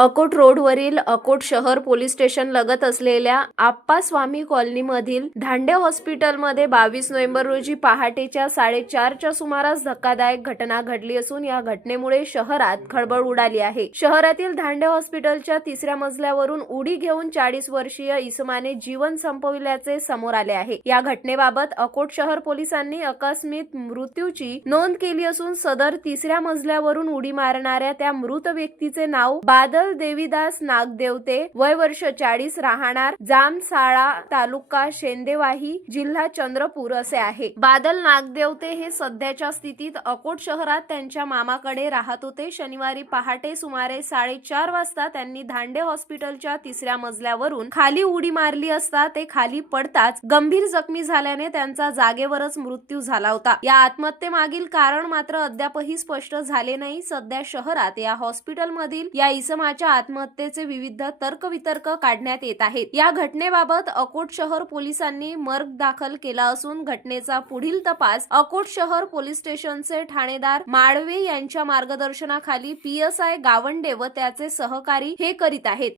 अकोट रोडवरील अकोट शहर police station लगत असलेल्या आप्पा स्वामी कॉलनीमधील धांडे हॉस्पिटलमध्ये बावीस नोव्हेंबर रोजी पहाटेच्या साडेचारच्या सुमारास धक्कादायक घटना घडली असून या घटनेमुळे शहरात खळबळ उडाली आहे. शहरातील धांडे हॉस्पिटलच्या तिसऱ्या मजल्यावरून उडी घेऊन चाळीस वर्षीय इसमाने जीवन संपविल्याचे समोर आले आहे. या घटनेबाबत अकोट शहर पोलिसांनी अकस्मित मृत्यूची नोंद केली असून सदर तिसऱ्या मजल्यावरून उडी मारणाऱ्या त्या मृत व्यक्तीचे नाव बादल देवीदास नागदेवते वय वर्ष चाळीस राहणार जामसाळा तालुका शेंदेवाही जिल्हा चंद्रपूर असे आहे. बादल नागदेवते हे सध्याच्या स्थितीत अकोट शहरात त्यांच्या मामाकडे राहत होते. शनिवारी पहाटे सुमारे साडेचार वाजता त्यांनी धांडे हॉस्पिटलच्या तिसऱ्या मजल्यावरून खाली उडी मारली असता ते खाली पडताच गंभीर जखमी झाल्याने त्यांचा जागेवरच मृत्यू झाला होता. या आत्महत्येमागील कारण मात्र अद्यापही स्पष्ट झाले नाही. सध्या शहरात या हॉस्पिटलमधील या इसमाच्या आत्महत्येचे विविध तर्कवितर्क काढण्यात येत आहेत. या घटनेबाबत अकोट शहर पोलिसांनी मर्ग दाखल केला असून घटनेचा पुढील तपास अकोट शहर पोलीस स्टेशनचे ठाणेदार माळवे यांच्या मार्गदर्शनाखाली पीएसआय गावंडे व त्याचे सहकारी हे करीत आहेत.